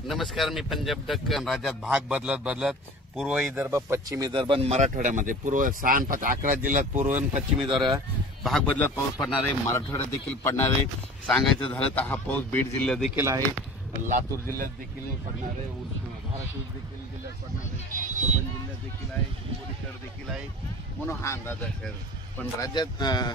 नमस्कार, मी पंजाब दक्कन. राज्यात भाग बदलत पूर्व विदर्भ, पश्चिम विदर्भ आणि मराठवाड्यामध्ये पूर्व 6 5 11 जिल्ह्यात पूर्व आणि पश्चिम विदर्भ भाग बदलत पाऊस पडणार आहे. मराठवाड्यात देखील पडणार आहे. सांगायचं झालं तर हा पाऊस बीड जिल्ह्यात देखील आहे, लातूर जिल्ह्यात देखील पडणार आहे, धाराशिव देखील जिल्ह्यात पडणार आहे, परभणी जिल्ह्यात देखील आहे, हिंगोलीकडे देखील आहे, म्हणून हा अंदाज आहे. पण राज्यात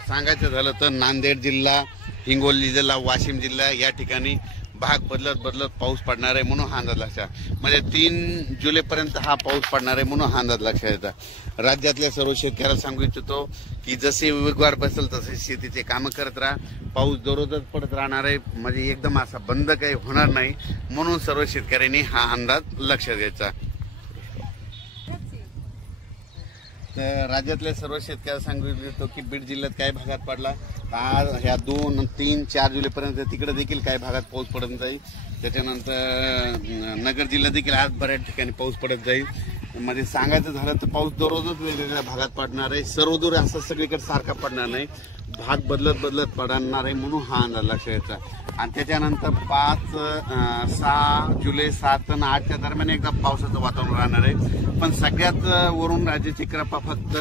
सांगायचं झालं तर नांदेड जिल्हा, हिंगोली जिल्हा, वाशिम जिल्हा या ठिकाणी भाग बदलत पाऊस पडणार आहे, म्हणून हा अंदाज लक्षात. म्हणजे 3 जुलैपर्यंत हा पाऊस पडणार आहे, म्हणून हा अंदाज लक्षात येतात. राज्यातल्या सर्व शेतकऱ्याला सांगू इच्छितो की जसे वेगवार बसेल तसे शेतीचे कामं करत राहा. पाऊस दररोजच पडत राहणार आहे, म्हणजे एकदम असा बंद काही होणार नाही, म्हणून सर्व शेतकऱ्यांनी हा अंदाज लक्षात घ्यायचा. तर राज्यातल्या सर्व शेतकऱ्याला सांगू इच्छितो की बीड जिल्ह्यात काही भागात पडला, आज ह्या 2, 3, 4 जुलैपर्यंत तिकडे देखील काही भागात पाऊस पडत जाईल. त्याच्यानंतर नगर जिल्ह्यात देखील आज बऱ्याच ठिकाणी पाऊस पडत जाईल. म्हणजे सांगायचं झालं तर पाऊस दररोजच वेगवेगळ्या भागात पडणार आहे, सर्वदूर असं सगळीकडे सारखा पडणार नाही, भाग बदलत पडणार आहे, म्हणून हा अंदाज लक्षात घ्यायचा. आणि त्याच्यानंतर 5, 6 जुलै 7 आणि 8च्या दरम्यान एकदा पावसाचं वातावरण राहणार आहे. पण सगळ्यात वरून राज्याची कृपा फक्त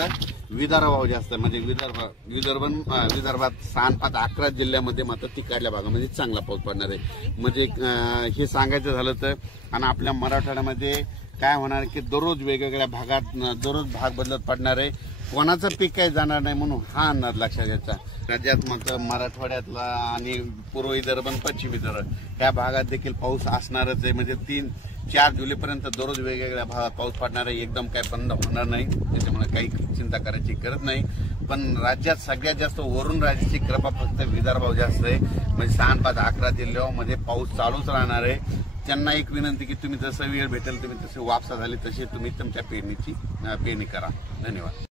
विदर्भावर जास्त, म्हणजे विदर्भात 6 5 11 जिल्ह्यामध्ये मात्र तिकडल्या भागामध्ये चांगला पाऊस पडणार आहे. म्हणजे हे सांगायचं झालं तर. आणि आपल्या मराठवाड्यामध्ये काय होणार की दररोज वेगवेगळ्या भागात दररोज भाग बदलत पडणार आहे, कोणाचं पीक काही जाणार नाही, म्हणून हा अंदाज लक्षात घ्यायचा. राज्यात मात्र मराठवाड्यातला आणि पूर्व विदर्भ आणि पश्चिम विदर्भ या भागात देखील पाऊस असणारच आहे. म्हणजे 3 4 जुलैपर्यंत दररोज वेगवेगळ्या भागात पाऊस पडणार आहे, एकदम काही बंद होणार नाही, त्याच्यामुळे काही चिंता करायची गरज नाही. पण राज्यात सगळ्यात जास्त वरून राज्याची कृपा फक्त विदर्भावर जास्त आहे. म्हणजे 6 5 11 जिल्ह्यामध्ये पाऊस चालूच राहणार आहे. त्यांना एक विनंती की तुम्ही जसं वेळ भेटेल तुम्ही तसे वापसा झाली तशी तुम्ही तुमच्या पेरणी करा. धन्यवाद.